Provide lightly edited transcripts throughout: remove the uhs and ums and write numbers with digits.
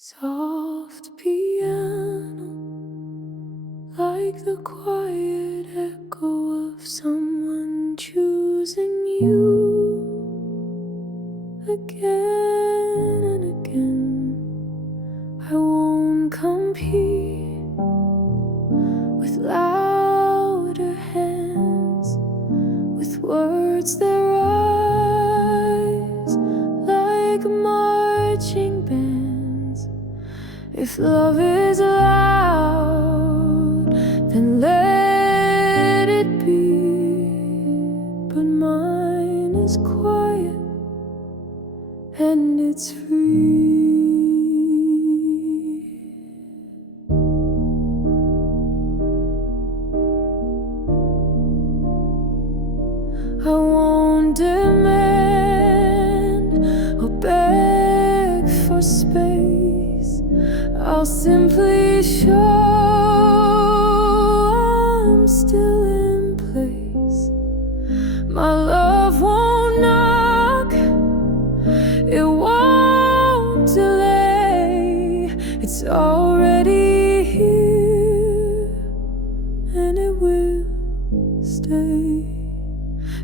Soft piano, like the quiet echo of someone choosing you again and again. I won't compete with louder hands, with words that rise like marching bands. If love is loud, then let it be. But mine is quiet and it's free. I won't demand or beg for space. I'll simply show I'm still in place. My love won't knock, it won't delay. It's already here and it will stay.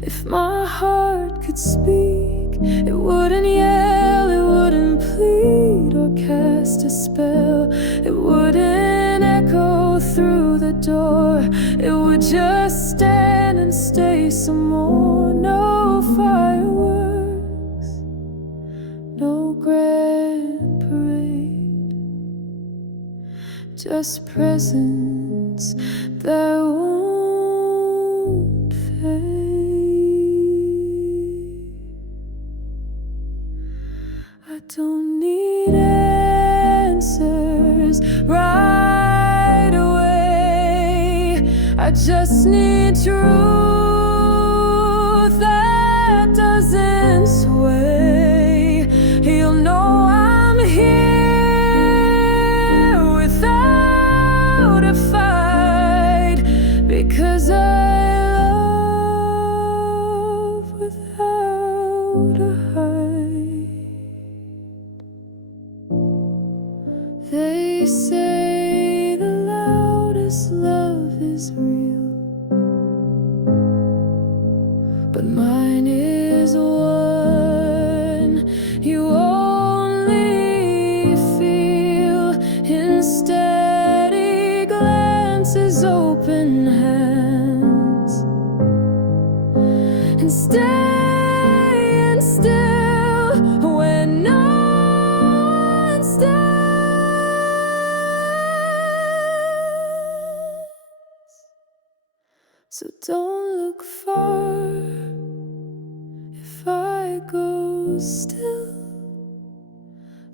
If my heart could speak, it wouldn't yell, it wouldn't plead or cast a spell. It wouldn't echo through the door. It would just stand and stay some more. No fireworks, no grand parade, just presence that won't fade. I don't need answers right away. I just need truth that doesn't sway. You'll know I'm here without a fight, because I love without a hide. They say the loudest love is real, but mine is one you only feel in steady glances, open hands, and staying still when no one's there. So don't look far if I go still.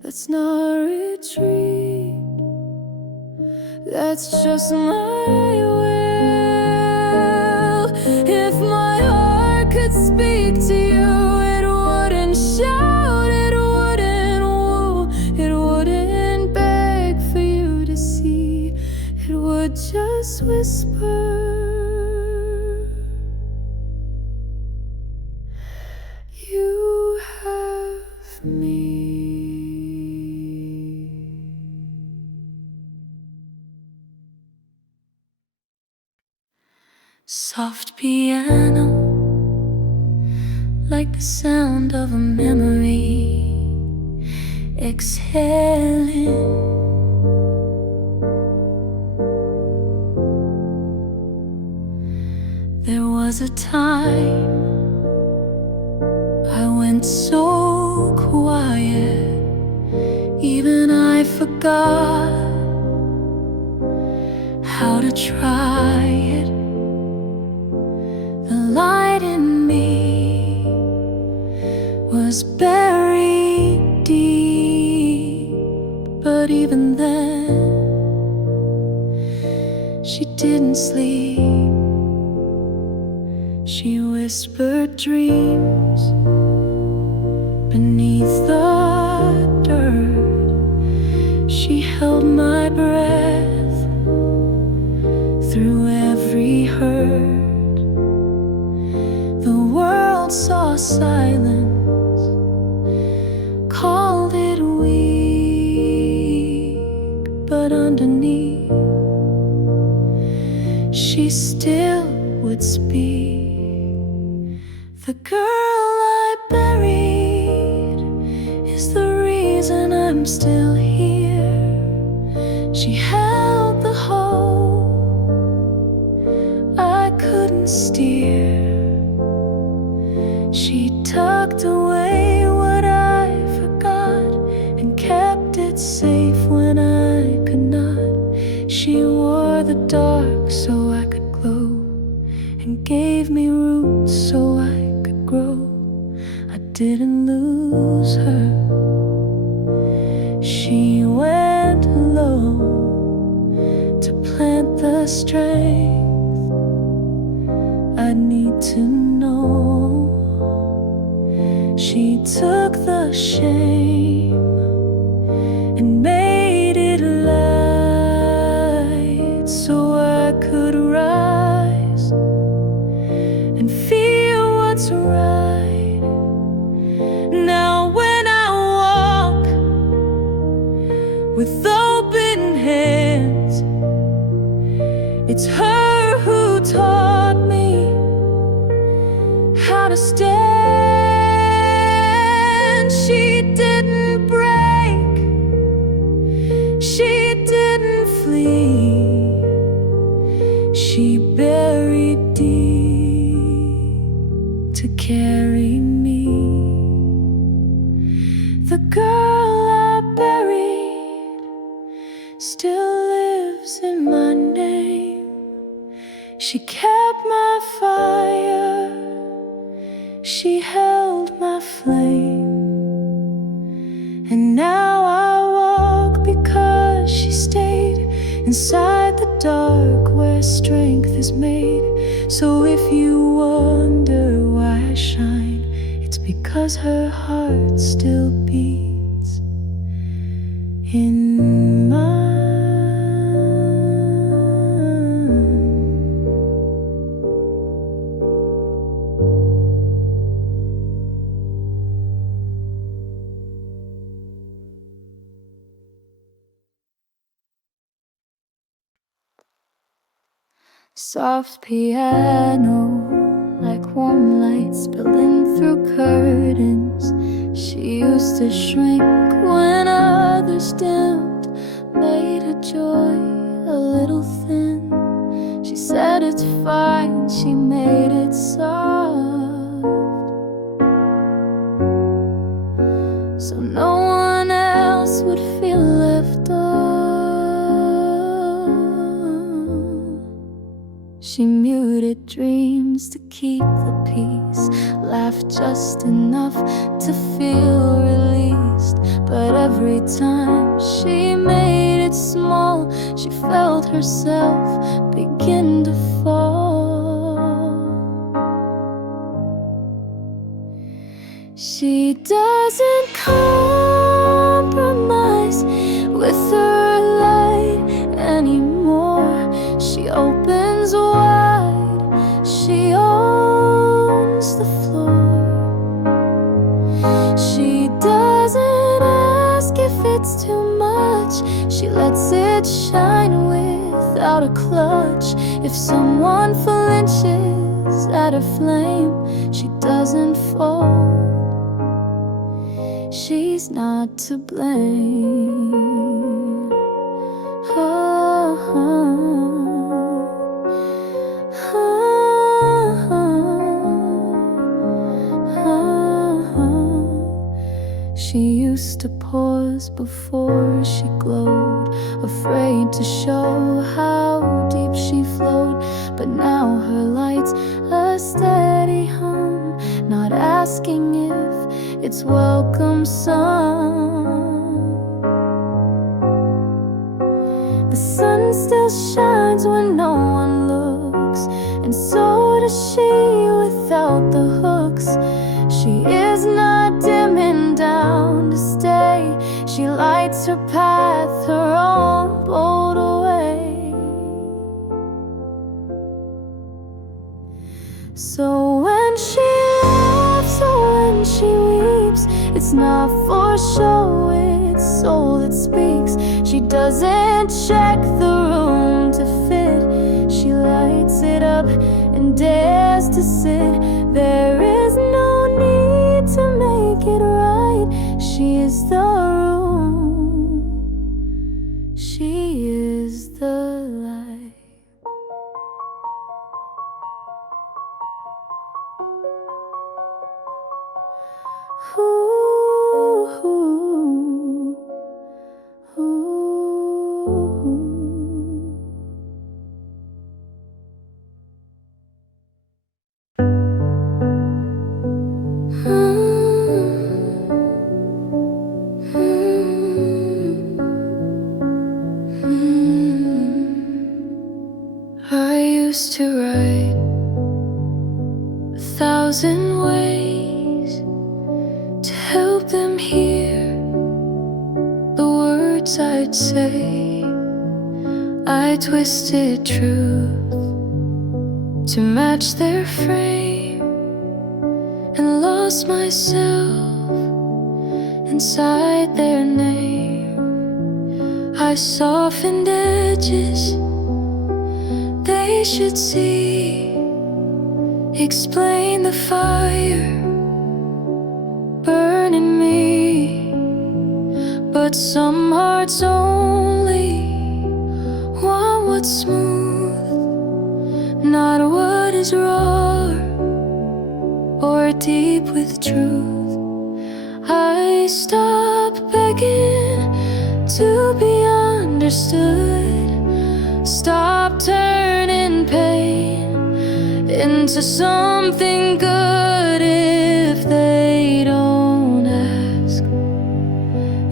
That's not retreat, that's just my will. If my heart could speak to you, it wouldn't shout, it wouldn't woo, it wouldn't beg for you to see. It would just whisper, you have me. Soft piano, like the sound of a memory exhaling. There was a time I went so quiet, even I forgot how to try it. The light in me was buried deep, but even then she didn't sleep. She whispered dreams beneath the dirt. She held my breath through every hurt. The world saw silence, 'called it weak. still would speak. The girl I buried is the reason I'm still here. She held the hope I couldn't steer. She tucked away what I forgot and kept it safe when I could not. She wore the dark so I could glow and gave me roots so I could grow. I didn't lose her. She went low to plant the strength I need to know. She took the shame and made it light so I could rise and feel what's right. Now when I walk with open hands, it's her who taught me how to stand. She didn't break, she didn't flee, she buried deep to carry me. The girl I buried still lives in my name. She kept my fire, she held my flame. And now I walk because she stayed inside the dark where strength is made. So if you wonder why I shine, it's because her heart still beats in mine. Soft piano, like warm lights spilling through curtains. She used to shrink when others dimmed, made her joy a little thin. She said it's fine, she made it soft, so no one else would feel left off. She muted dreams to keep the peace, laughed just enough to feel released. But every time she made it small, she felt herself begin to fall. She doesn't compromise with her light anymore. She opens wide, she owns the floor. She doesn't ask if it's too much, she lets it shine without a clutch. If someone flinches at her flame, she doesn't fold. She's not to blame. She used to pause before she glowed, afraid to show how deep she flowed. But now her light's a steady hum, not asking if it's welcome sun. The sun still shines when no one looks, and so does she without the hooks. She is not dimming down to stay, she lights her path her own bold way. So when she laughs or when she weeps, it's not for show, it's soul that speaks. She doesn't check the room to fit, she lights it up and dares to sit. There is no need to make it right. She is the room, she is the light. Ooh, ooh, ooh. I used to write 1,000 ways to help them hear the words I'd say. I twisted truth to match their frame and lost myself inside their name. I softened edges they should see, explain the fire burning me. But some hearts only want what's smooth, not what is raw or deep with truth. I stopped begging to be understood, stopped turning pain into something good. If they don't ask,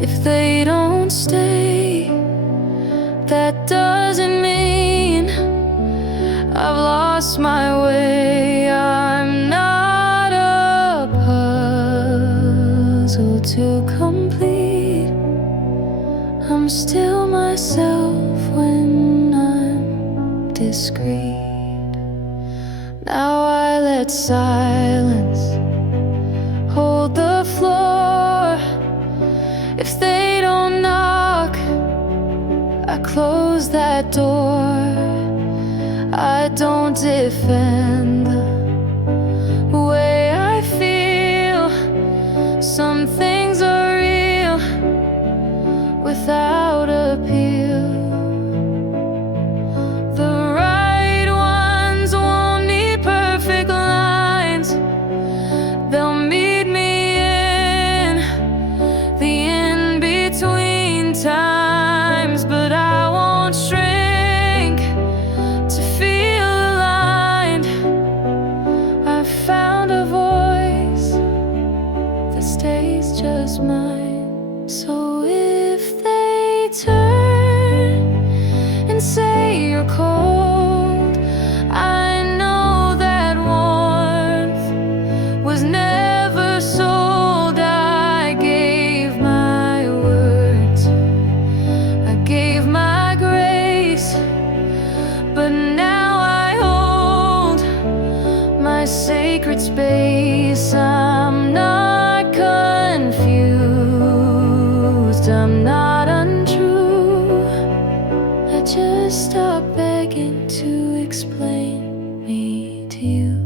if they don't stay, that doesn't mean I've lost my way. I'm not a puzzle to complete. I'm still myself when I'm discreet. Now I let silence hold the floor. If they don't knock, I close that door. I don't defend the way I feel. Some things are real without appeal. The right ones won't need perfect lines. They'll meet me in the in-between times. But I won't shrink to feel aligned. I found a voice that stays just mine. So if they turn and say you're cold, I know that warmth was never sold. I gave my words, I gave my grace, but now I hold my sacred space. I'm not confused, I'm not untrue. I just stopped begging to explain me to you.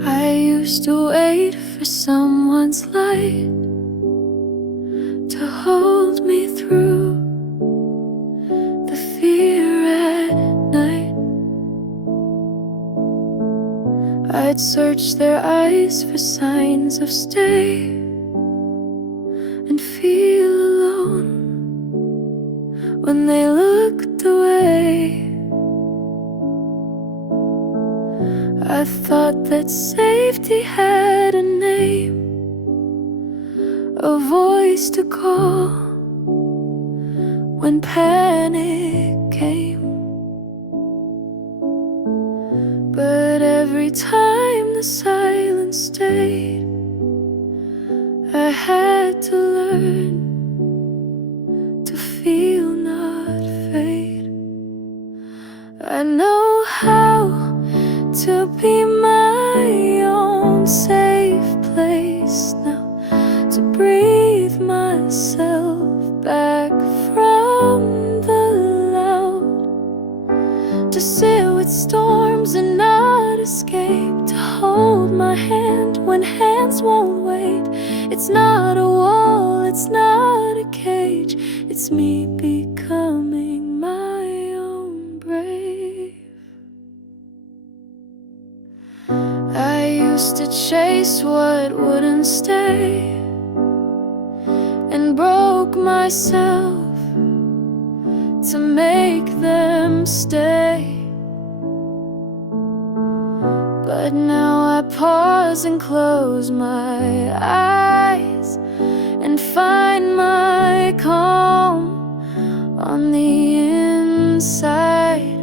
I used to wait for someone's light to hold me through the fear at night. I'd search their eyes for signs of stay and feel alone when they looked away. I thought that safety had a name, a voice to call, when panic came. But every time the silence stayed, I had to learn to feel, not fade. I know how to be my own safe place now, to breathe myself back from the loud, to sit with storms and not escape, to hold my hand when hands won't wait. It's not a wall, it's not a cage, it's me becoming my own brave. I used to chase what wouldn't stay, and broke myself to make them stay. But now I pause and close my eyes and find my calm on the inside.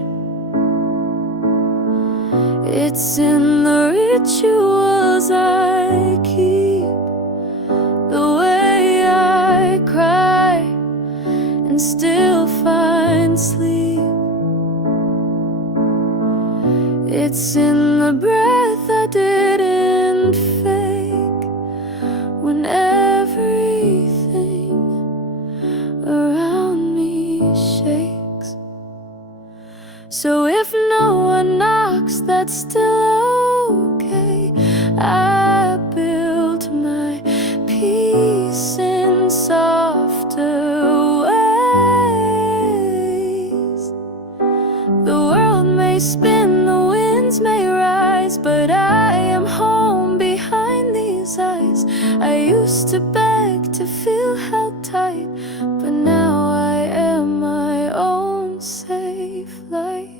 It's in the rituals I keep, the way I cry and still find sleep. It's in the breath I didn't fake, when everything around me shakes. So if no one knocks, that's still okay. I built my peace in softer ways. The world may spin, the winds may rise, but I am home behind these eyes. I used to beg to feel held tight, but now I am my own safe light.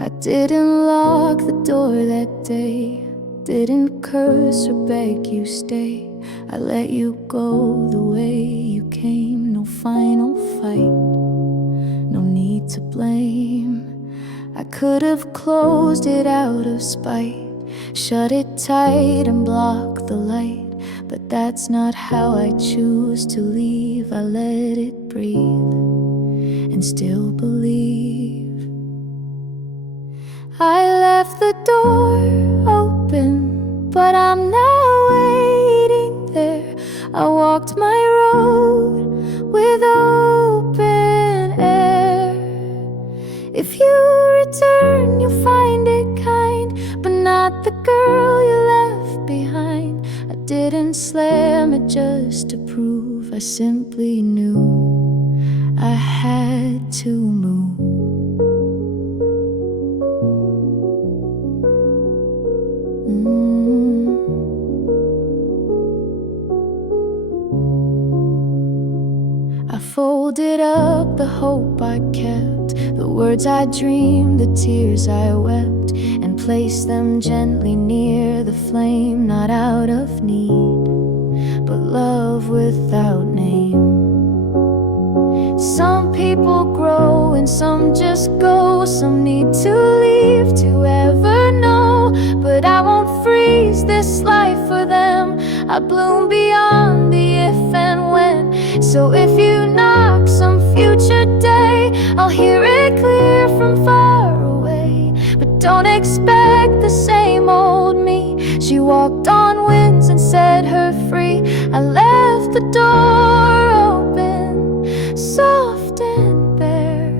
I didn't lock the door that day, didn't curse or beg you stay. I let you go the way you came, no final fight, no need to blame. I could have closed it out of spite, shut it tight and block the light, but that's not how I choose to leave. I let it breathe and still believe. I left the door open, but I'm not waiting there. I walked my road with open air. If you return, you'll find it kind, but not the girl you left behind. I didn't slam it just to prove, I simply knew I had to move. I folded up the hope I kept, the words I dreamed, the tears I wept, and placed them gently near the flame, not out of need, but love without name. Some people grow and some just go, some need to leave to ever know, but I won't freeze this life for them. I bloom beyond the if and when. So if you knock some future day, I'll hear it clear from far away. But don't expect the same old me. She walked on winds and set her free. I left the door open, soft and bare,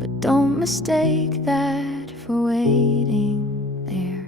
but don't mistake that for waiting there.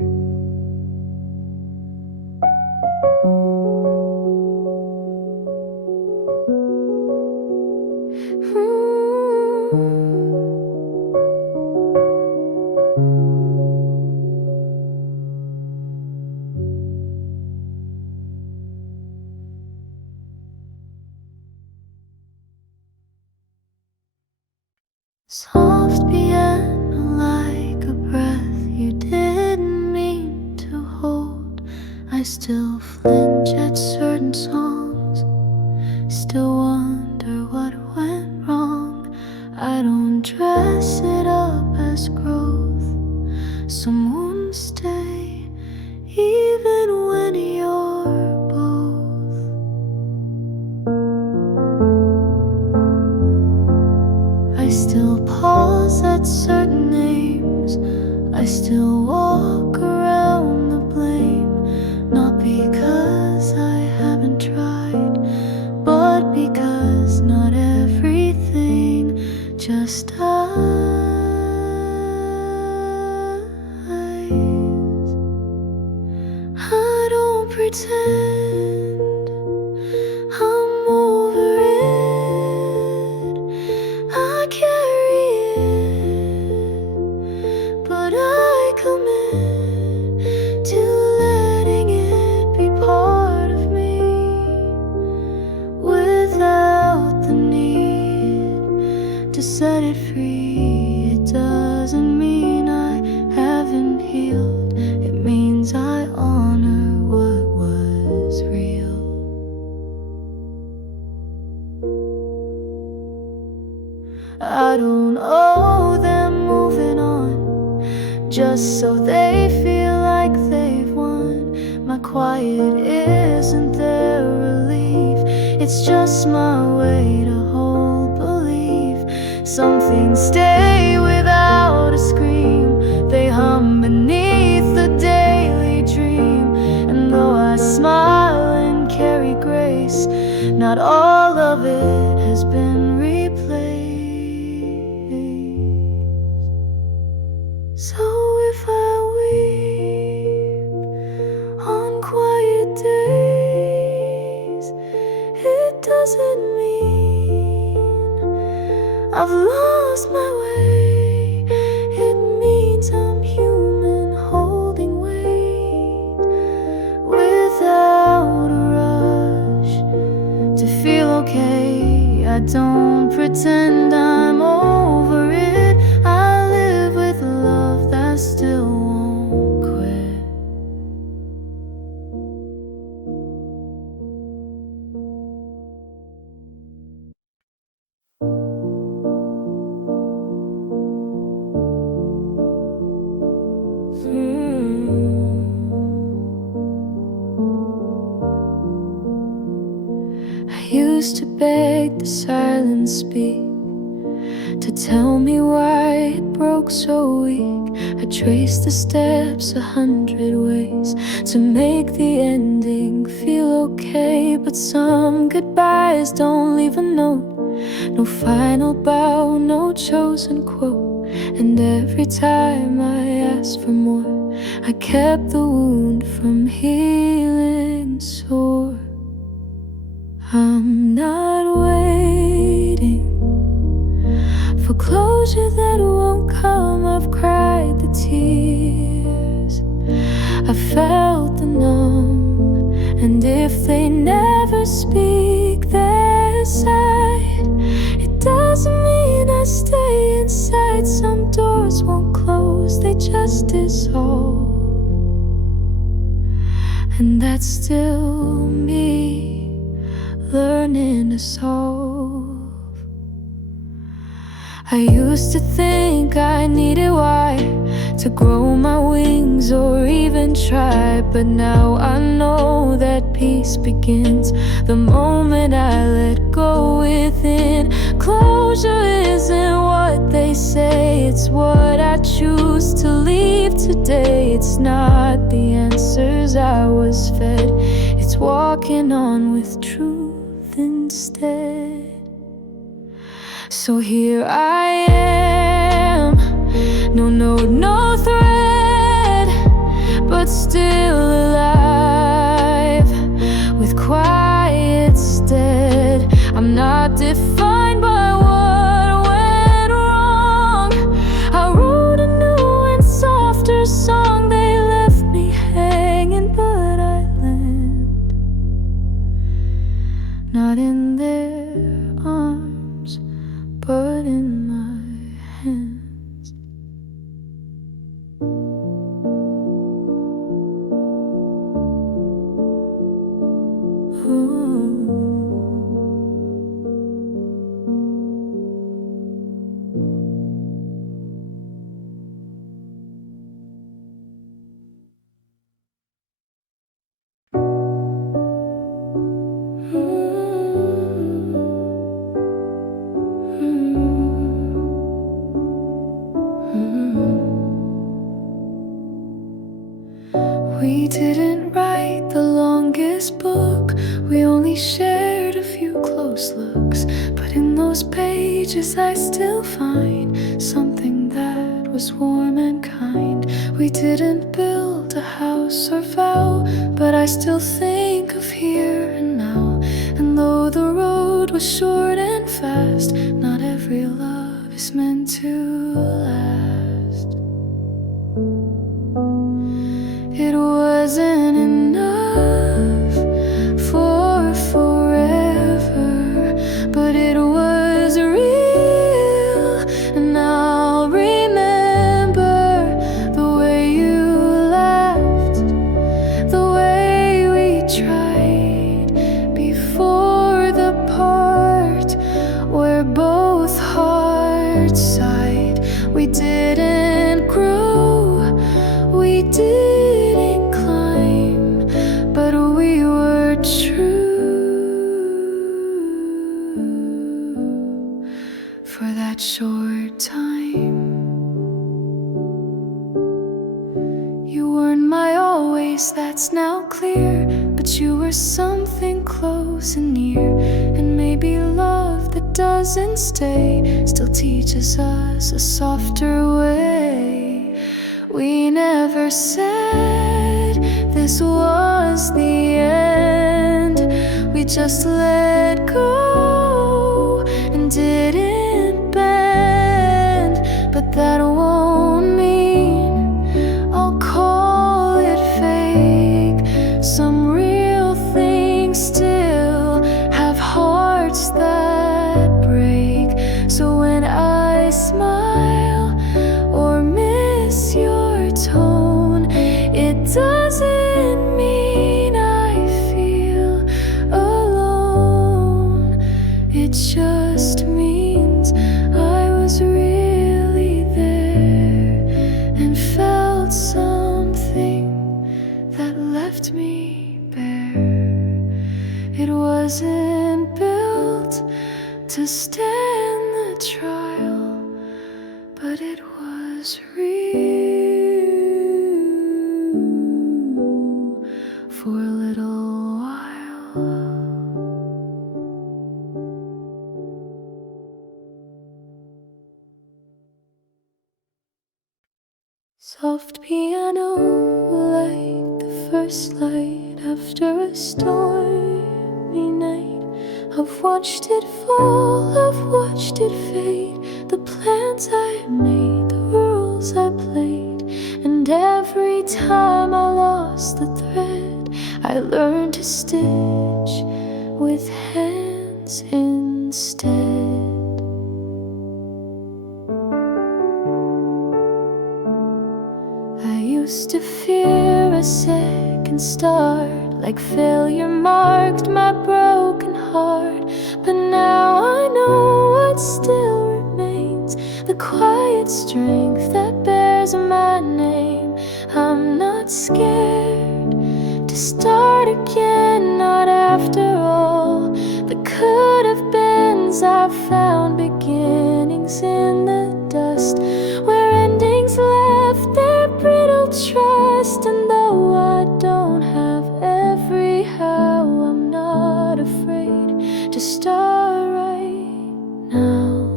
someone stay, even when you're both. I still pause at certain names, I still walk around the blame, not because I haven't tried, but because not everything just I don't pretend I'm over it, I carry it, but I commit to letting it be part of me without the need to set it free. It doesn't mean I haven't healed, it means I honor what was real. I don't owe them moving on just so they feel like they've won. My quiet isn't their relief, it's just my way to hold belief. Some things stay without a scream, they hum beneath the daily dream. And though I smile and carry grace, not all of it has been replaced. So if I weep on quiet days, it doesn't mean I've lost my way. It means I'm human, holding weight without a rush to feel okay. I don't pretend I'm over it, I live with a love that still won't quit. I used to beg the silence speak to tell me why it broke so weak. I traced the steps 100 ways to make the ending feel okay. But some goodbyes don't leave a note, no final bow, no chosen quote. And every time I asked for more, I kept the wound from healing sore. I'm not waiting for closure that won't come. I've cried the tears, I felt the numb. And if they never speak their side, it doesn't mean I stay inside. Some doors won't close, they just dissolve. And that's still me learning to solve. I used to think I needed wire to grow my wings or even try, but now I know that peace begins the moment I let go within. Closure isn't what they say, it's what I choose to leave today. It's not the answers I was fed, it's walking on with truth instead. So here I am, no note, no thread, but still alive with quiet stead. I'm not defined by what went wrong. I wrote a new and softer song. They left me hanging, but I land not in their arms, but in my hands. We didn't write the longest book, we only shared a few close looks. But in those pages I still find something that was warm and kind. We didn't build a house or vow, but I still think of here and now. And though the road was short and fast, not every love is meant to last. It wasn't enough for forever, but it was real. And I'll remember the way you laughed, the way we tried before the part where both hearts sighed. We didn't grow, we didn't climb, but we were true for that short time. You weren't my always, that's now clear, but you were something close and near. And maybe love that doesn't stay still teaches us a softer way. We never said this was the end, we just let go and didn't bend. But that won't mean I'll call it fake. Some real things still have hearts that break. So when I smile or miss your tone, it doesn't mean I feel alone. It just means I was really there and felt something that left me bare. It wasn't built to stand the trial, but it was real for a little while. Soft piano like the first light after a stormy night. I've watched it fall, I've watched it fade. The plans I made, the rules I played. And every time I lost the thread, I learned to stitch with hands instead. I used to fear a second start, like failure marked my broken heart. But now I know what still remains, the quiet strength that bears my name. I'm not scared to start again, not after all the could have beens. I've found beginnings in the dust, where endings left their brittle trust. And though I don't have every how, I'm not afraid to start right now.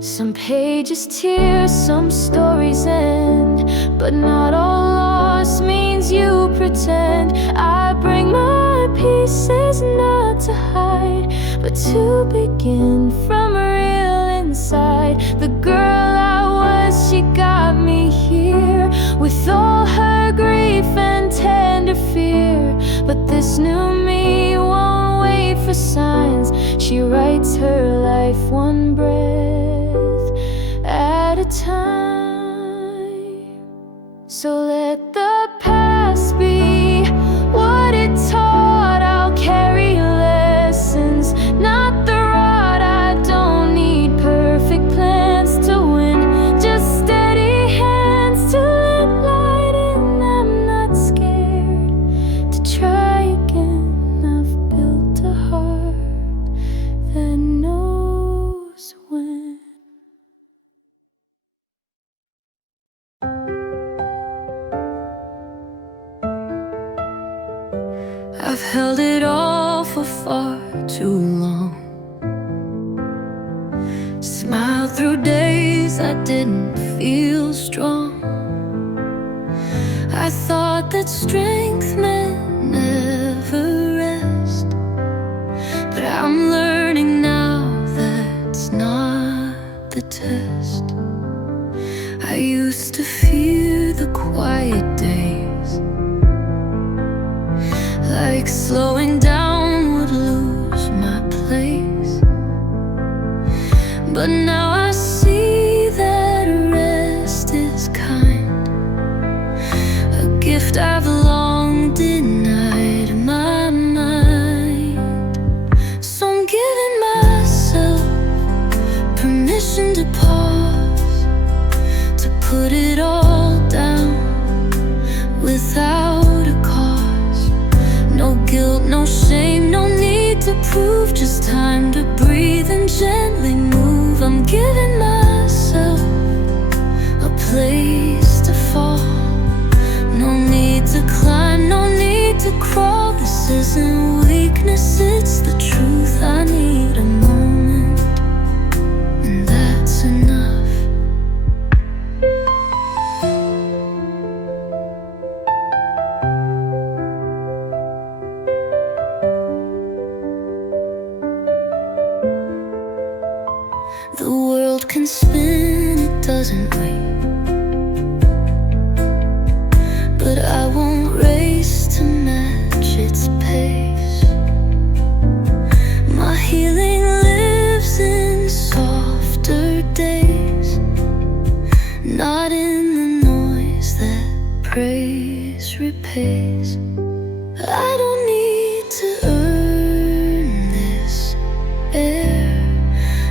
Some pages tear, some stories end, but not all loss means you pretend. I bring my pieces not to hide, but to begin from real inside. The girl I was, she got me here, with all her grief and tender fear. But this new me won't wait for signs. She writes her life one breath at a time. So let the past be what it taught. I'll carry lessons, not the rod. I don't need I've held it all for far too long. Smiled through days I didn't feel strong. I thought that strength meant never rest, but I'm learning now that's not the test. I used to fear the quiet days, like slowing down would lose my place. But now I see that rest is kind, a gift I've long denied my mind. So I'm giving myself permission to pause, to put it all down without a cause. No guilt, no shame, no need to prove, just time to breathe and gently move. I'm giving myself a place to fall. No need to climb, no need to crawl. This isn't weakness, it's the truth. I need a moment, and that's enough. The world can spin, it doesn't wait, but I won't race to match its pace. My healing lives in softer days, not in the noise that praise repays. I don't need to earn this air,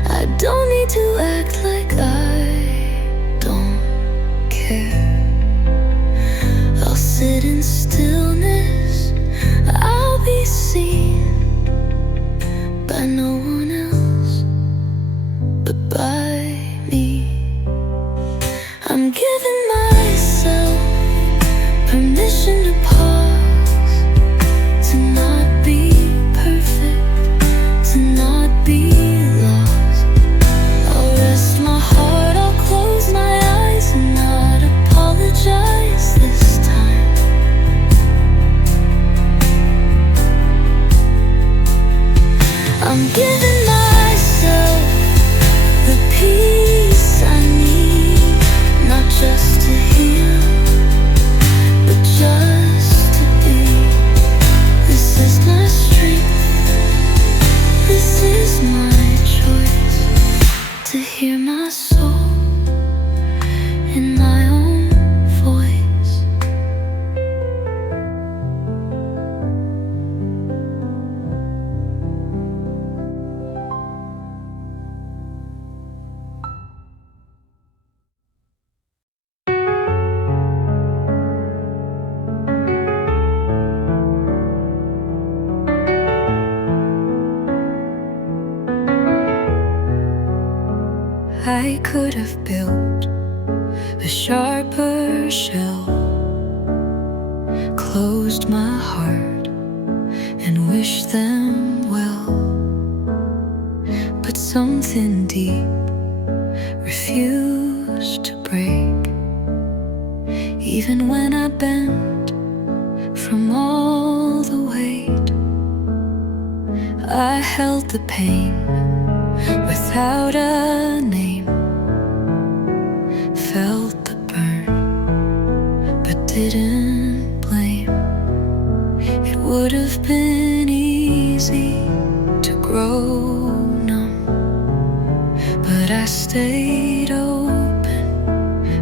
I don't need to act like I don't care. I'll sit in stillness, I'll be seen by no one else but by me. I'm giving myself permission to pause, to not be perfect, to not be lost. I'll rest my heart, I'll close my eyes and not apologize this time. I'm giving myself the peace I need, not just to heal, but just to be. This is my strength, this is my choice, to hear my soul in my own voice. I could have built a sharper shell, closed my heart and wished them well, but something deep refused to break. Even when I bent from all the weight, I held the pain without a name, felt the burn but didn't blame. It would have been easy to grow numb, but I stayed open,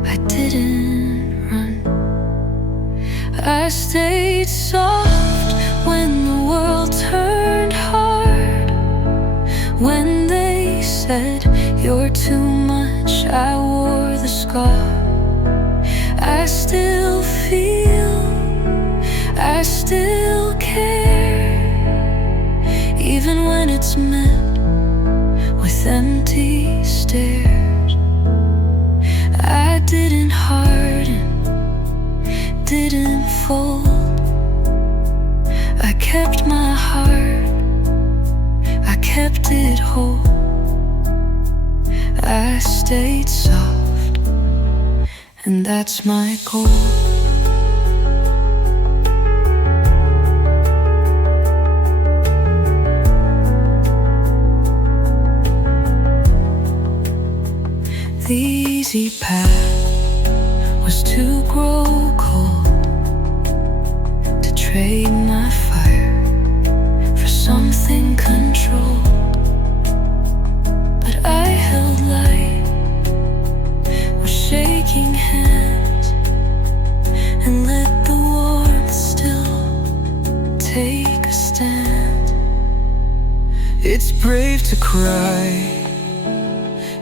I didn't run. I stayed soft when the world turned hard, when they said you're too much. I wore the scar. I still feel, I still care, even when it's met with empty stares. I didn't harden, didn't fold, I kept kept my heart, I kept it whole. I stayed soft, and that's my goal. The easy path was to grow cold, to trade my fire for something controlled. But I held light with shaking hands and let the warmth still take a stand. It's brave to cry,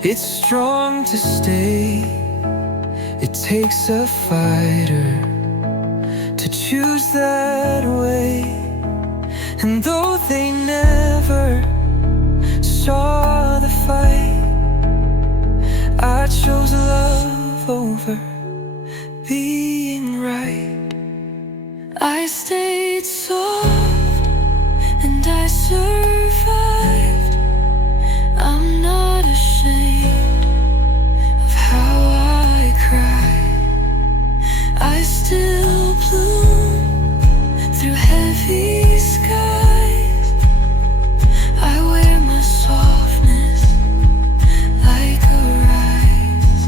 it's strong to stay. It takes a fighter to choose that way. And though they never saw the fight, I chose love over being right. I stayed soft and I survived. I'm not ashamed of how I cry. I still bloom through heavy skies. I wear my softness like a rise.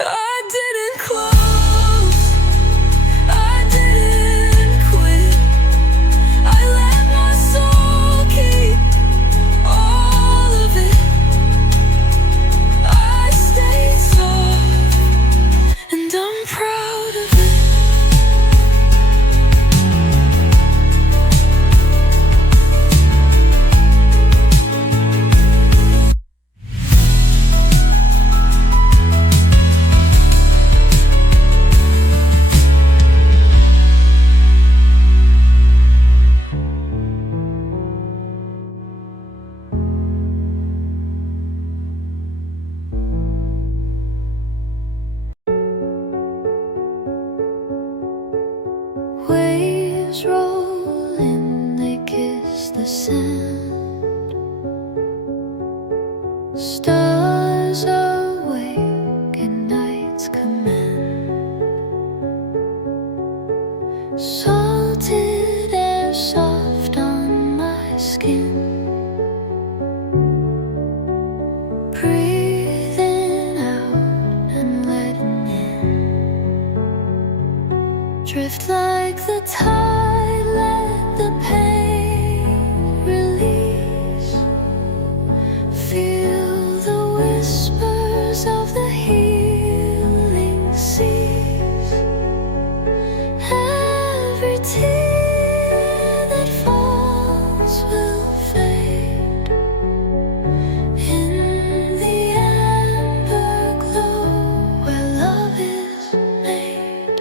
I didn't close, I didn't quit. I let my soul keep all of it. I stayed soft, and I'm proud of it. Waves roll in, they kiss the sand. Stars awake and night's command. Salted air soft on my skin. Breathing out and letting in. Drift like the tide, let the pain release. Feel the whispers of the healing seas. Every tear that falls will fade in the amber glow where love is made.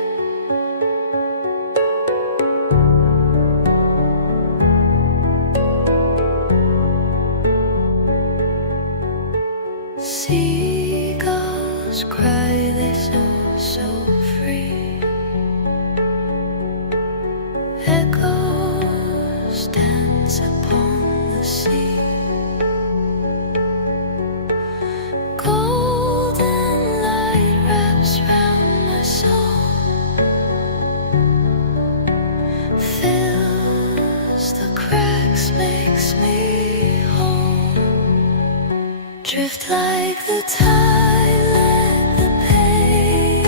Seagulls cry, they so free. Echoes dance upon the sea. Golden light wraps round my soul, fills the cracks, makes me whole. Drift like the tide, let the pain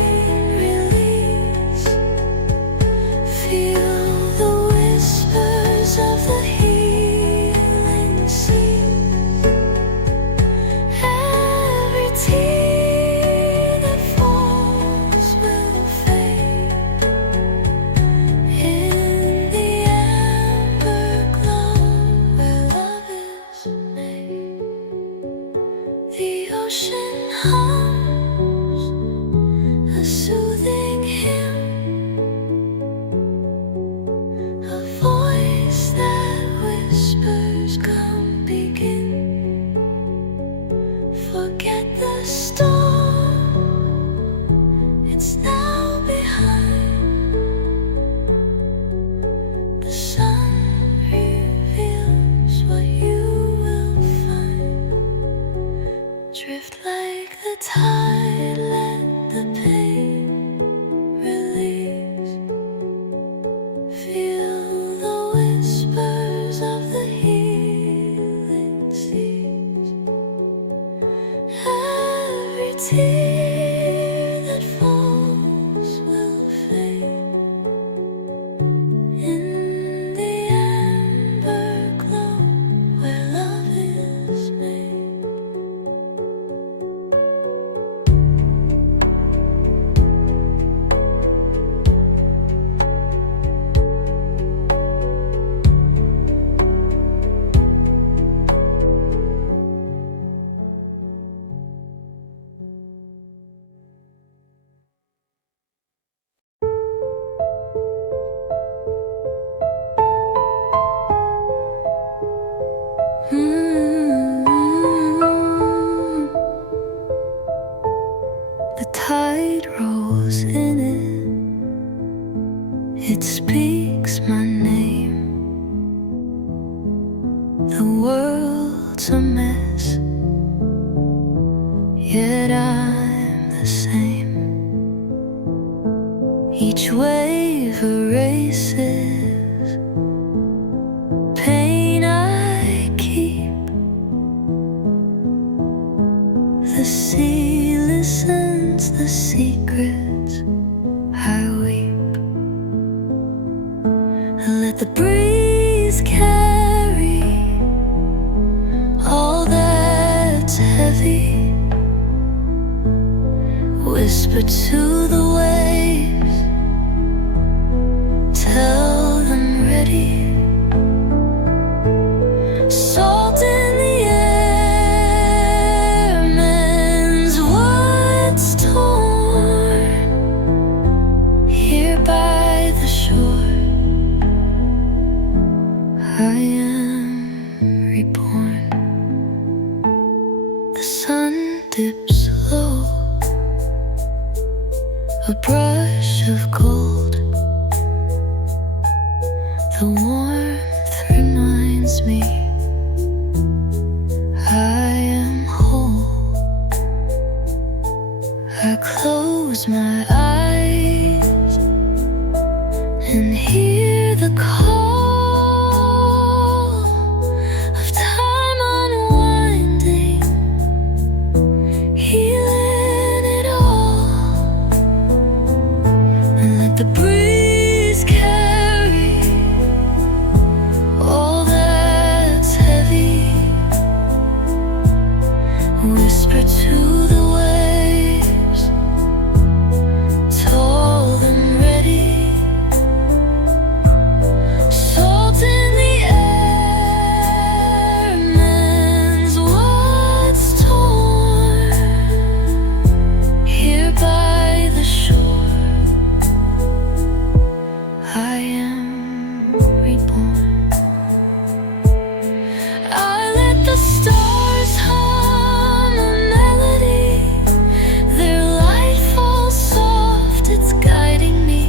release. Feel the whispers of the healing seas. Every tear that falls will fade in the amber glow where love is made. The ocean hums a soothing hymn, a voice that whispers, come begin. Forget the storm, it's now behind. The sun tide, let the pain release. Feel the whispers of the healing seas. Every tear that falls will fade in the amber glow where love is made. The tide rolls in it. It speaks my name. The world's a mess, yet I'm the same. Each wave erases pain I keep. The sea listens, the secrets I weep. Let the breeze carry all that's heavy. Whisper to the waves, tell them ready. Salt in the air mends what's torn. Here by the shore, I am reborn. The sun dips low, a brush of gold. The warmth reminds me I am whole. I close my eyes and hear the call of time unwinding, healing it all. And let the breeze carry all that's heavy. Whisper to the waves, toll them ready. Salt in the air mends what's torn. Here by the shore, I am reborn. I let the stars hum a melody. Their light falls soft, it's guiding me.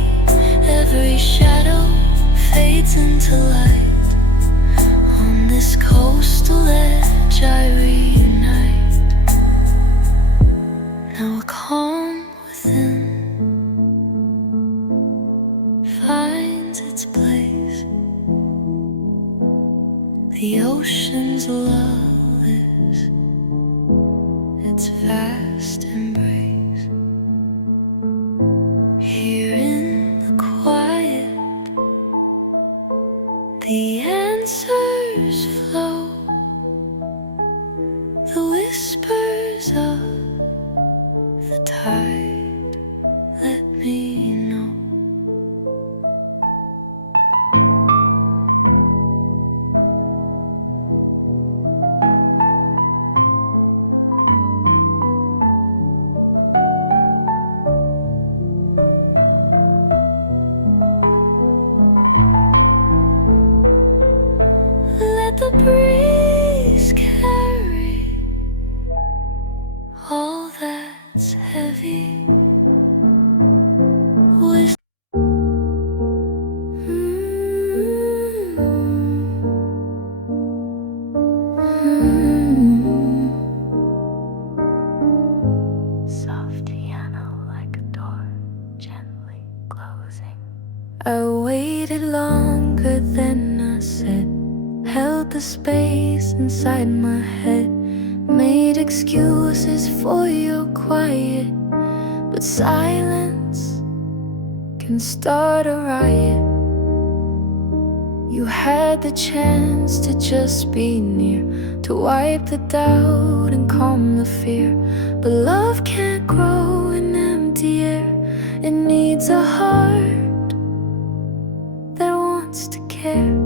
Every shadow fades into light. On this coastal edge I reunite. Now a calm within finds its place. The ocean's love is its vast embrace. Here in the quiet, the answers flow. The whispers of the tide let me know. Let the breeze carry all that's heavy. With soft piano like a door gently closing. I waited longer than I said, held the space inside my head, made excuses for your quiet, but silence can start a riot. You had the chance to just be near, to wipe the doubt and calm the fear, but love can't grow in empty air. It needs a heart that wants to care.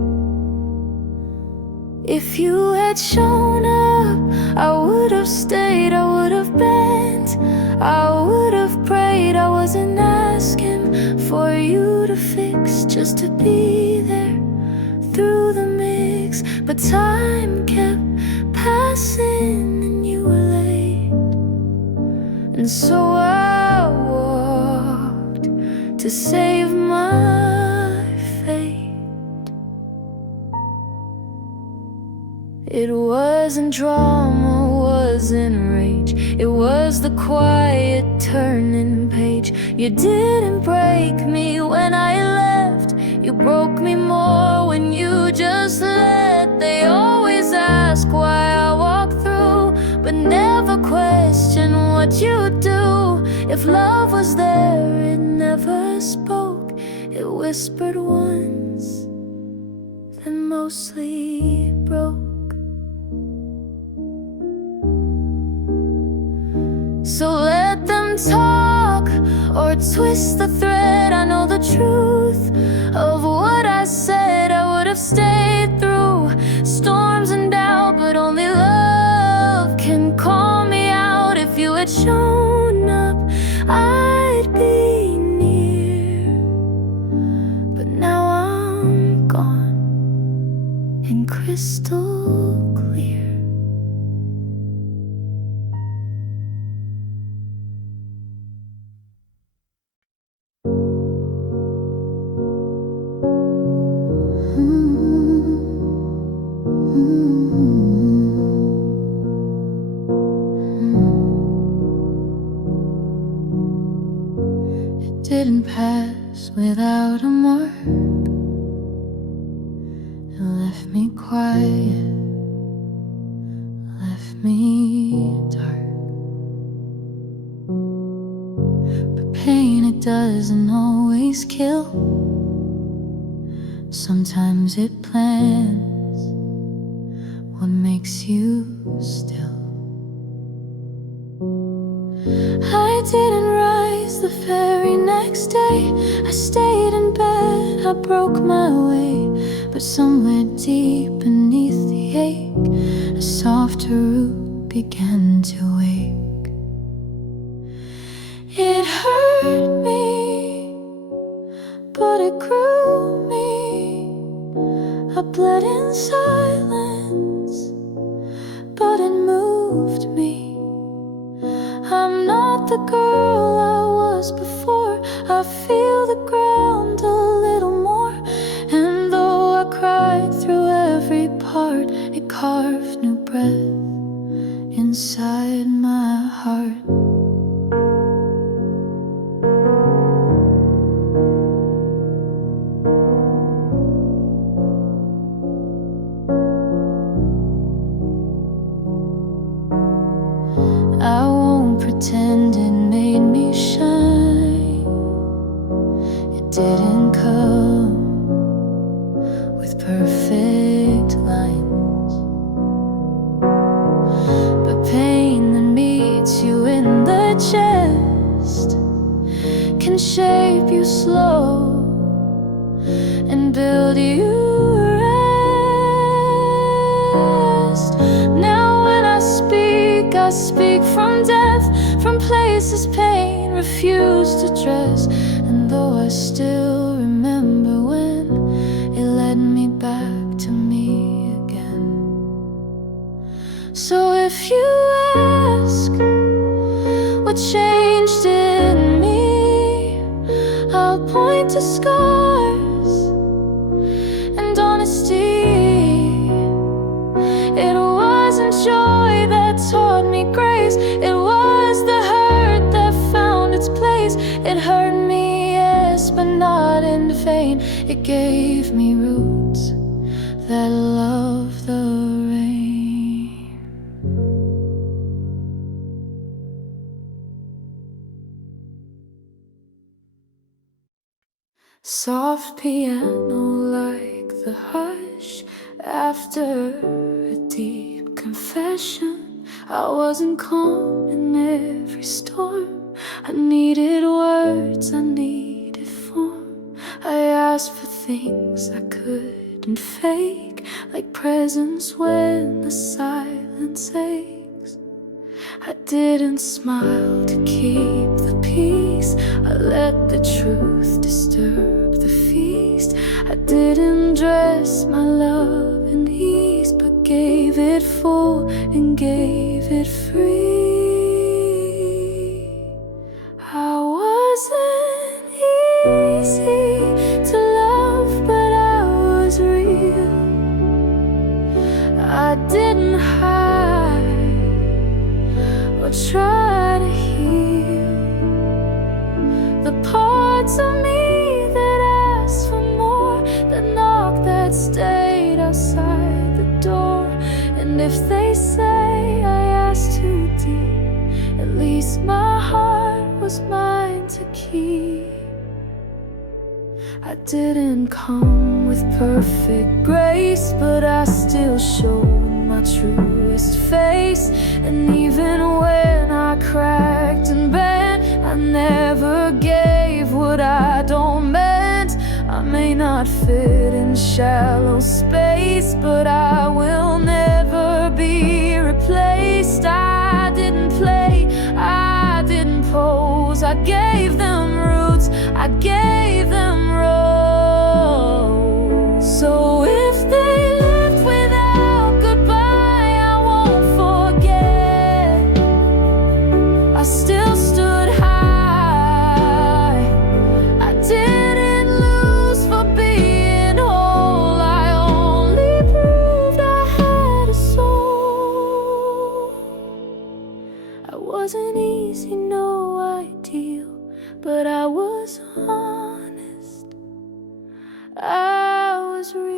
If you had shown up, I would have stayed, I would have bent, I would have prayed. I wasn't asking for you to fix, just to be there through the mix. But time kept passing and you were late, and so I walked to save my fate. It wasn't drama, wasn't rage, it was the quiet turning page. You didn't break me when I left, you broke me more when you just let. They always ask why I walk through, but never question what you do. If love was there, it never spoke. It whispered once, then mostly broke. So let them talk or twist the thread. I know the truth of what I said. I would have stayed through storms and doubt, but only love can call me out. If you had shown up, I'd be near, but now I'm gone and crystal clear. Didn't pass without a mark. It left me quiet, left me dark. But pain, it doesn't always kill. Sometimes it plants what makes you still. I didn't rise the very next day. I stayed in bed, I broke my way. But somewhere deep beneath the ache, a softer root began to wake. It hurt me, but it grew me. I bled in silence, but it moved me. I'm not the girl I was before. I feel the ground a little more. And though I cried through every part, it carved new breath inside my heart. I won't pretend it made me shine. It didn't come with perfect lines, but pain that meets you in the chest can shape you slow and build you rest. Now when I speak from death, from places pain refused to dress. And though I still remember when it led me back to me again. So if you ask what changed in me, I'll point to scars and honesty. It wasn't joy that taught me grace, it was the hurt faint. It gave me roots that love the rain. Soft piano like the hush after a deep confession. I wasn't calm in every storm. I needed words, I needed form. I asked for things I couldn't fake, like presence when the silence aches. I didn't smile to keep the peace. I let the truth disturb the feast. I didn't dress my love in ease, but gave it full and gave it free. I wasn't easy to love, but I was real. I didn't hide or try to heal the parts of me that asked for more, the knock that stayed outside the door. And if they say I asked too deep, at least my heart was mine to keep. I didn't come with perfect grace, but I still showed my truest face. And even when I cracked and bent, I never gave what I don't meant. I may not fit in shallow space, but I will never be replaced. I didn't play, I didn't pose. I gave them roots, I gave them roles. So if they left without goodbye, I won't forget. I still stood high. I didn't lose for being whole. I only proved I had a soul. I wasn't easy, no ideal, but I was honest. I was real.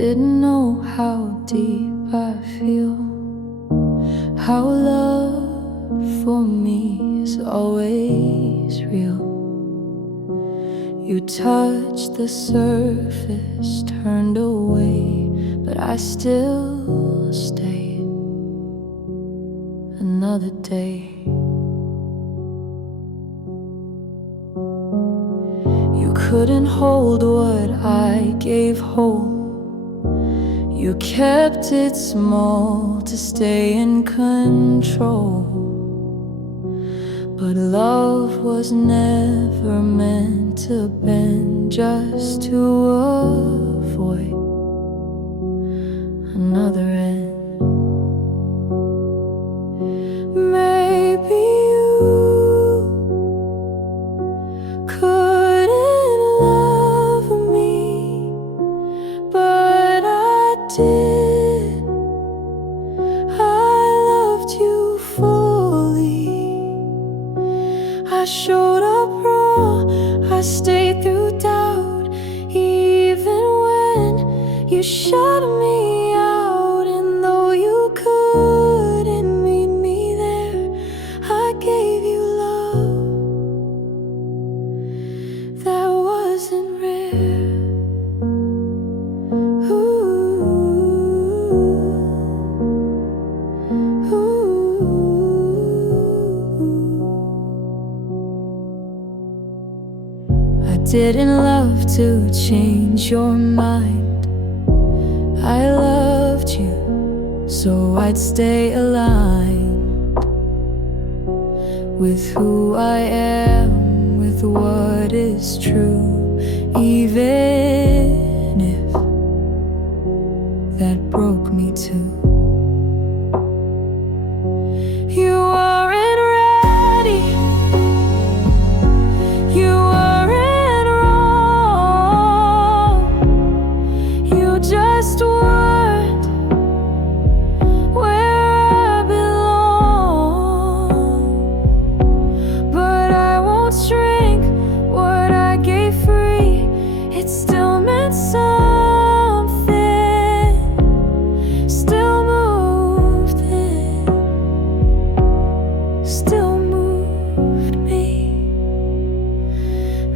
Didn't know how deep I feel, how love for me is always real. You touched the surface, turned away, but I still stayed another day. You couldn't hold what I gave whole. You kept it small to stay in control. But love was never meant to bend just to avoid another end. Maybe you couldn't love me, but I did. I loved you fully. I showed up raw, I stayed through doubt, even when you shut me out. And though you couldn't meet me there, I gave you love that wasn't rare. Didn't love to change your mind. I loved you so I'd stay aligned with who I am, with what is true, even if that broke me too. You weren't ready, you weren't wrong, you just weren't where I belong. But I won't shrink what I gave free, it still meant something, still moved it, still moved me.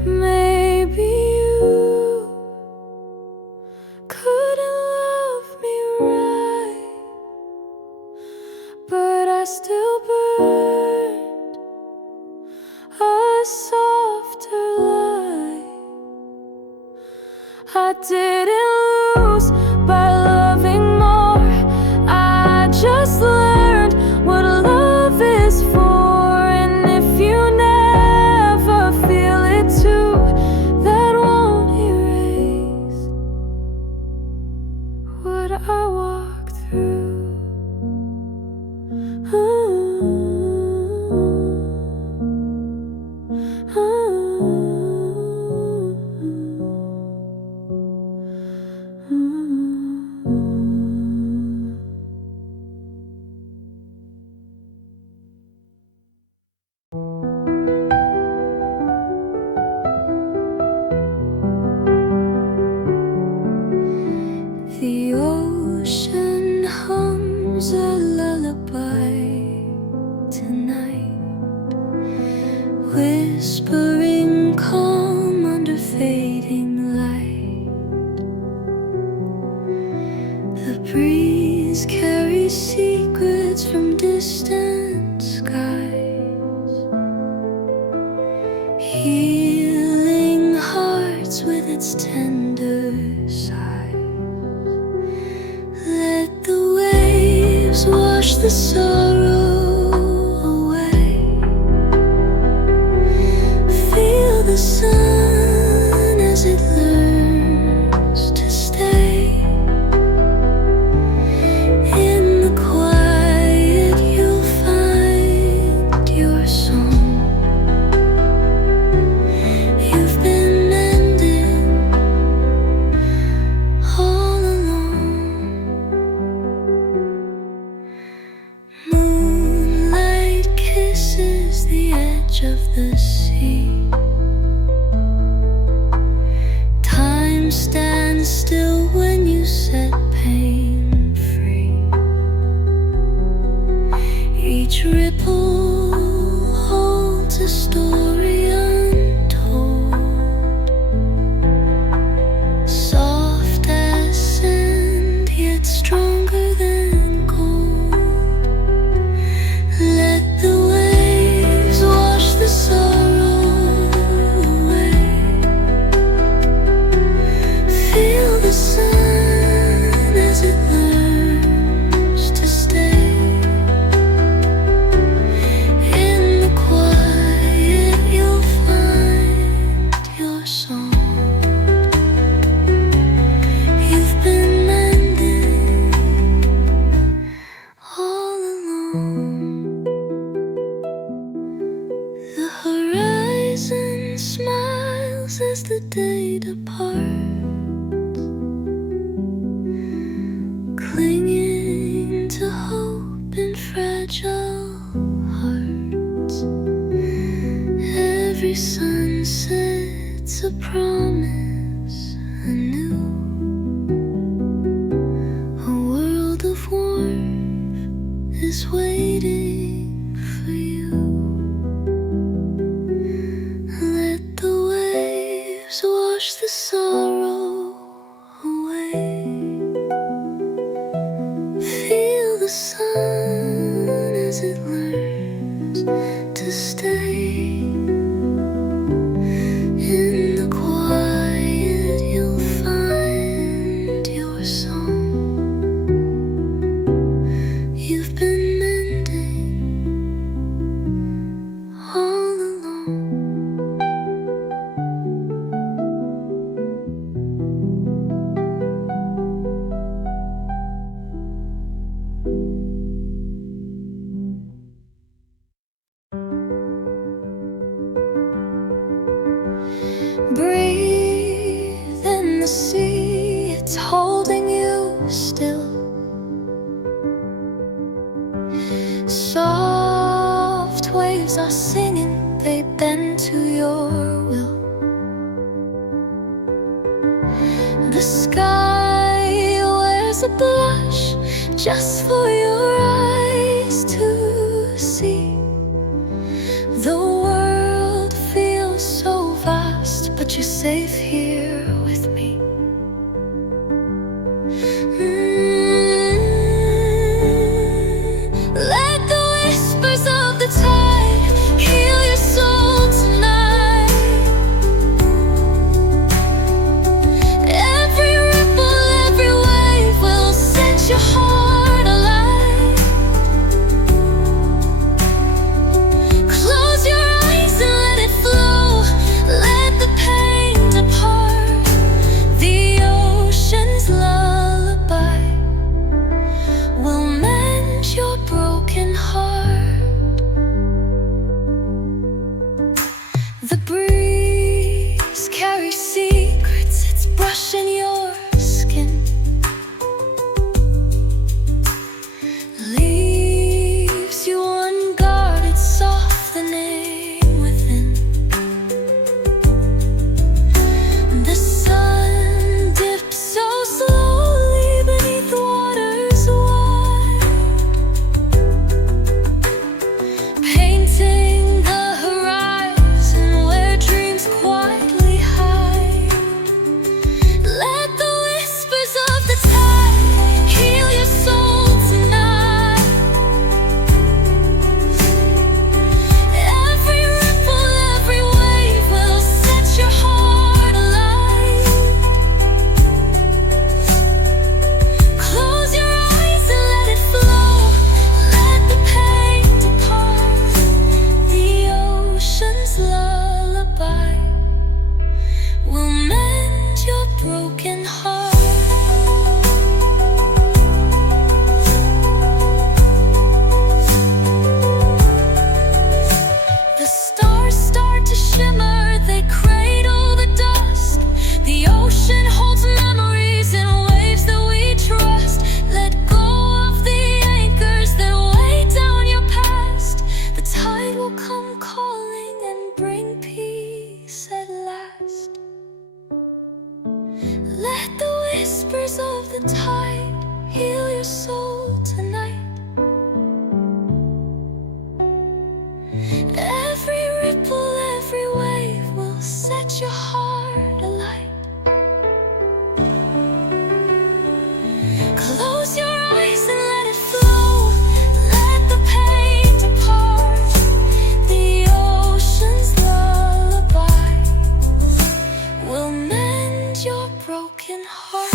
Maybe you couldn't love me right, but I still burned a softer light. I didn't lose by loving more, I just learned what love is for. And if you never feel it too, that won't erase what I walked through. The ocean hums a lullaby tonight, whispering calm under fading light. The breeze carries secrets from distant skies, healing hearts with its tender sighs. Let the waves wash the sorrow away. Feel the sun as it learns to stay. In the quiet you'll find your song. You've been mended all along. Moonlight kisses the edge of the sea. Time stands still when you set pain free. Each ripple holds a story untold, soft as sand yet stronger than gold. Let the waves wash the sorrow away. Feel the sun as it learns to stay. In the quiet you'll find your song. You've been mended all along. The horizon smiles as the day departs, clinging to hope in fragile hearts. Every sunset's a promise anew, a world of warmth is waiting for you. Let the waves wash the sorrow away. Feel the sun as it learns to stay. In the quiet there's a blush just for your eyes to see. The world feels so vast, but you're safe here with me. Let the whispers of the tide heal your soul tonight. Every ripple, every wave will set your heart alight. Close your eyes and let it flow. Let the pain depart. The ocean's lullaby will mend your broken heart. The breeze carries secrets, it's brushing your skin. Leaves you unguarded, softening within. The sun dips so slowly beneath waters wide, painting the horizon where dreams quietly hide. Let the whispers of the tide heal your soul tonight. Every ripple, every wave will set your heart alight. Close your eyes and let it flow. Let the pain depart. The ocean's lullaby will mend your broken heart. The stars start to shimmer, they cradle the dust. The ocean holds memories in waves that we trust. Let go of the anchors that weigh down your past. The tide will come calling and bring peace at last. Let the whispers of the tide heal your soul tonight. Every ripple, every wave will set your heart alight. Close your eyes and let it flow. Let the pain depart. The ocean's lullaby will mend your broken heart.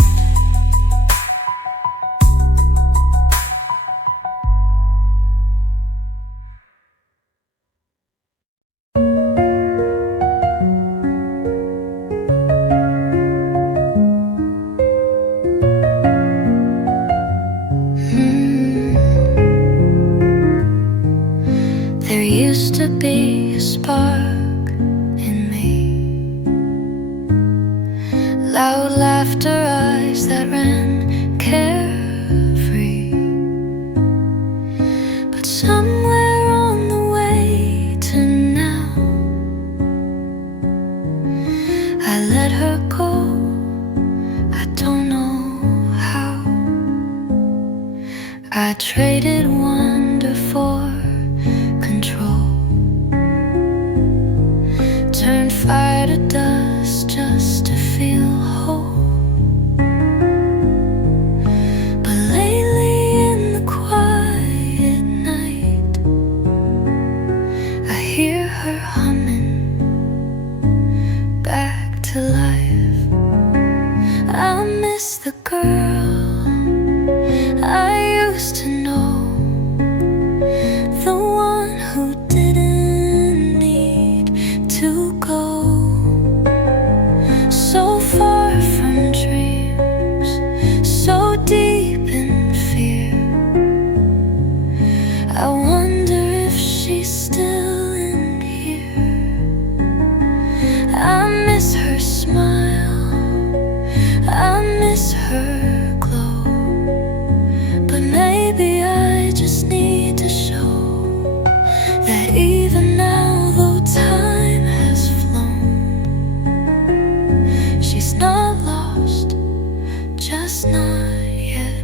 There used to be a spark in me, loud laughter, eyes that ran carefree. But somewhere on the way to now, I let her go. I don't know how. I traded wonder for control, turned fire to dust just to feel whole. But lately in the quiet night, I hear her humming back to life. I miss the girl I used to know, the one who didn't need to go so far from dreams, so deep in fear. I wonder if she's still in here. I miss her smile, I miss her glow. But maybe I just need to show that even now, though time has flown, she's not lost, just not yet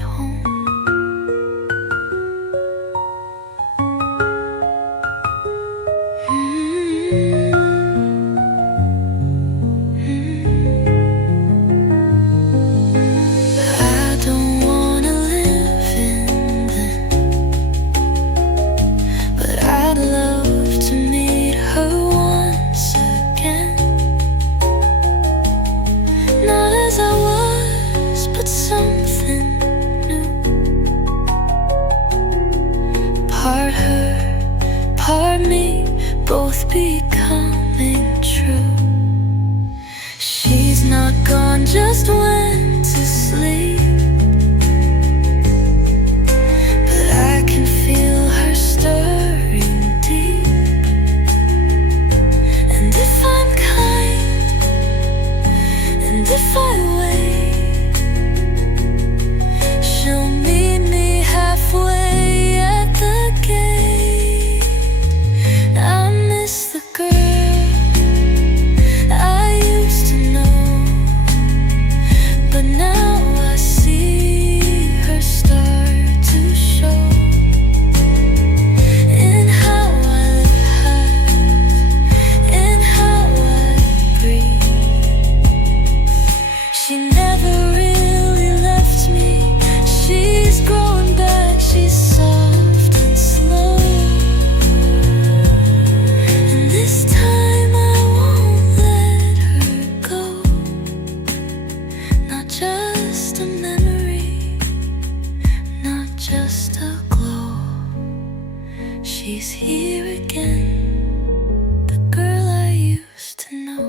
she's here again, the girl I used to know.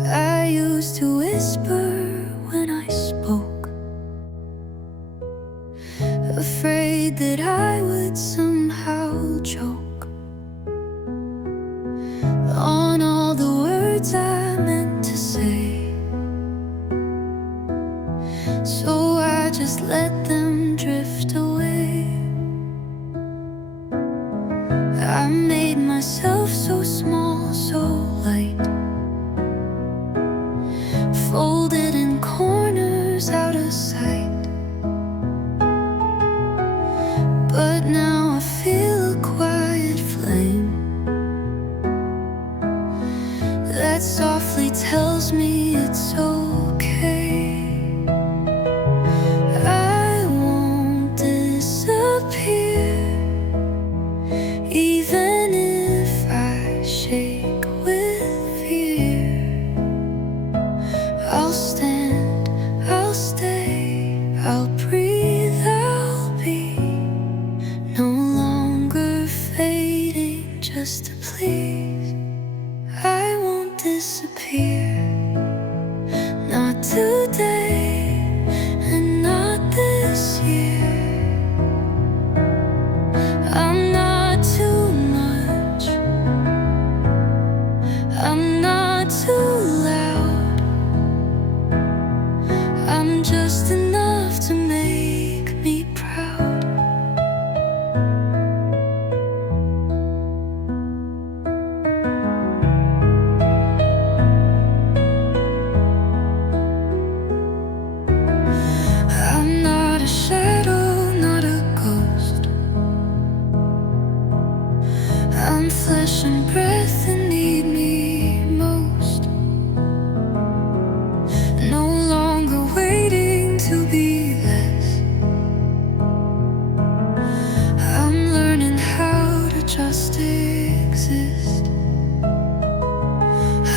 I used to whisper when I spoke, afraid that I would somehow choke on all the words I meant to say. So I just let them drift away. I made myself so small, so light, folded in corners out of sight. But now I feel a quiet flame that softly tells me it's okay. I won't disappear, even if I shake with fear. I'll stand, I'll stay, I'll breathe, I'll be no longer fading just to please. I won't disappear, not today and not this year. I'm not too much, I'm not too loud, I'm just enough to make me proud. I'm not a shadow, not a ghost. I'm flesh and breath and need me most. No longer waiting to be less. I'm learning how to just exist.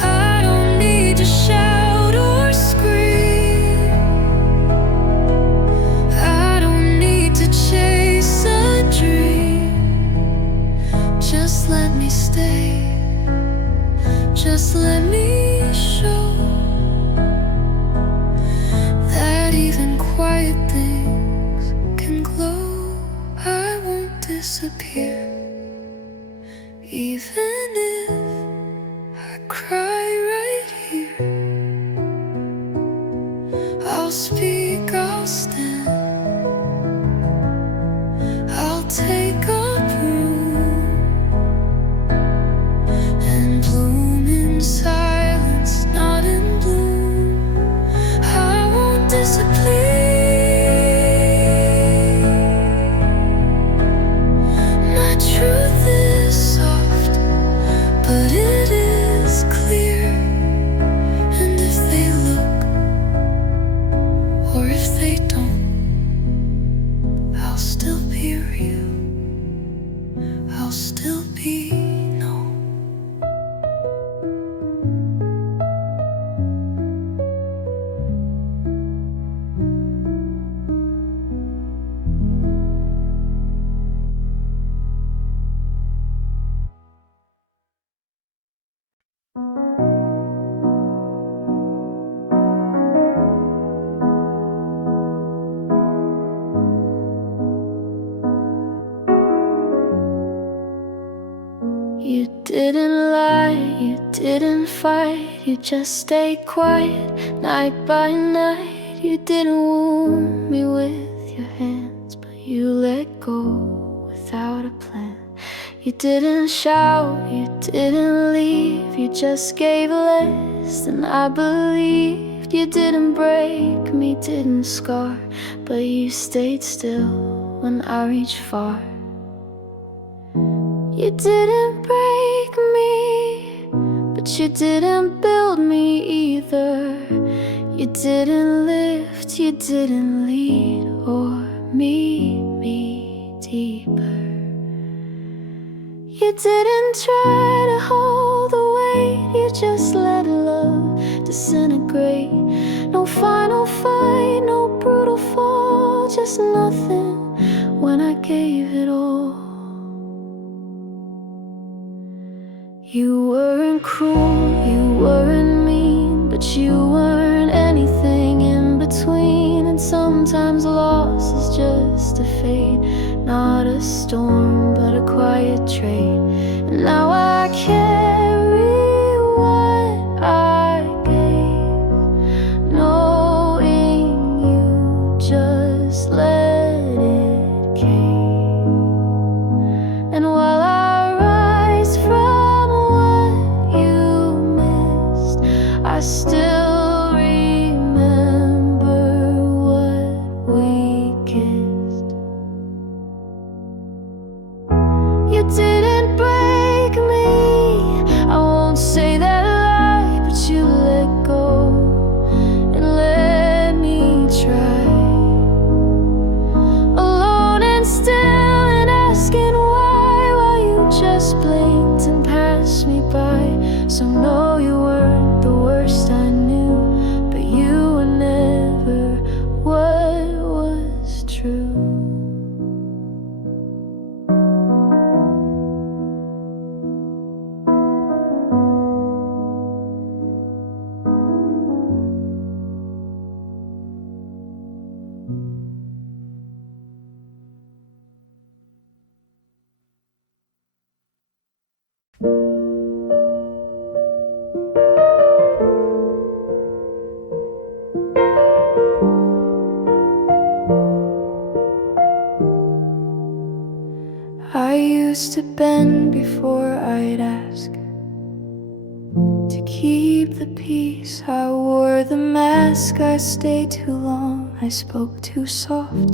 I don't need to shout or scream. I don't need to chase a dream. Just let me stay, just let me show that even quiet things can glow. I won't disappear, even if I cry right here. I'll speak, I'll stand, I'll take up room and bloom in silence, not in bloom. I won't disappear. My truth is soft, but it is clear. And if they look, or if they don't, I'll still be real, I'll still be known. You didn't lie, you didn't fight, you just stayed quiet night by night. You didn't wound me with your hands, but you let go without a plan. You didn't shout, you didn't leave, you just gave less than I believed. You didn't break me, didn't scar, but you stayed still when I reached far. You didn't break me, but you didn't build me either. You didn't lift, you didn't lead or meet me deeper. You didn't try to hold the weight, you just let love disintegrate. No final fight, no brutal fall, just nothing when I gave it all. You weren't cruel, you weren't mean, but you weren't anything in between. And sometimes loss is just a fate, not a storm, but a quiet trait. And now I carry what I gave, knowing you just let it cave. And while I rise from what you missed, I still remember what we kissed. You didn't break me, I won't say that lie, but you let go and let me try. Alone and still and asking why, while you just blinked and passed me by. So no, you weren't the worst I knew, but you were never what was true. I used to bend before I'd ask, to keep the peace. I wore the mask, I stayed too long, I spoke too soft,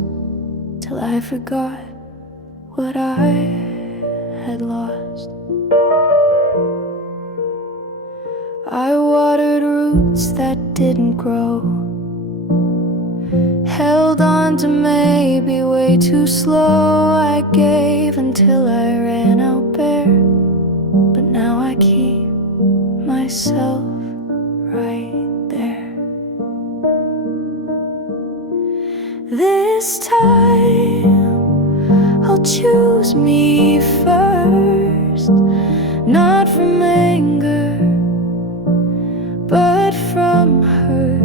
till I forgot what I had lost. I watered roots that didn't grow, held on to maybe way too slow. I gave until I ran out bare, but now I keep myself right there. This time I'll choose me first, not from anger, but from hurt.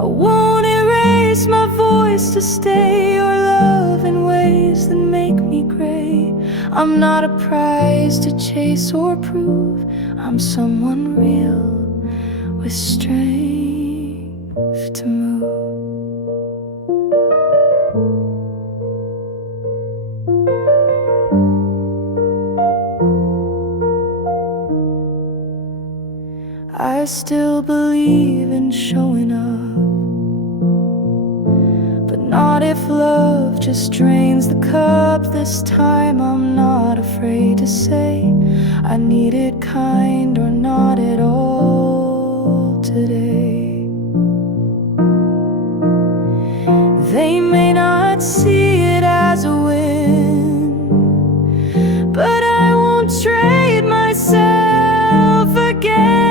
I won't erase my voice to stay or love in ways that make me gray. I'm not a prize to chase or prove, I'm someone real with strength to move. I still believe in showing up, but not if love just drains the cup. This time I'm not afraid to say I need it kind or not at all today. They may not see it as a win, but I won't trade myself again.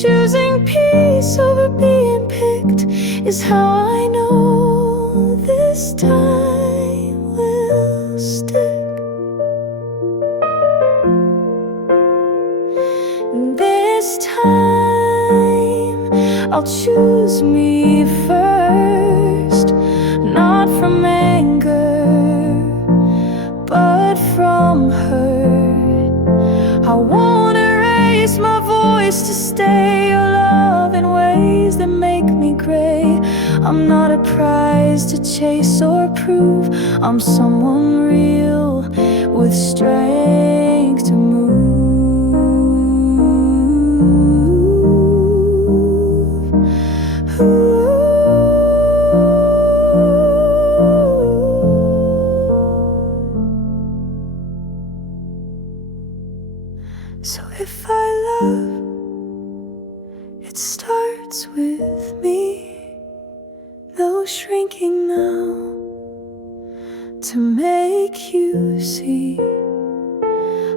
Choosing peace over being picked is how I know this time will stick. This time I'll choose me first, not from anger, but from hurt. I won't erase my voice to stay or love in ways that make me gray. I'm not a prize to chase or prove, I'm someone real with strength to move. So if I love, it starts with me. No shrinking now, to make you see.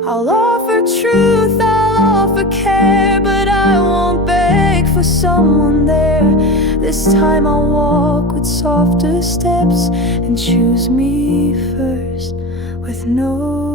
I'll offer truth, I'll offer care, but I won't beg for someone there. This time I'll walk with softer steps and choose me first with no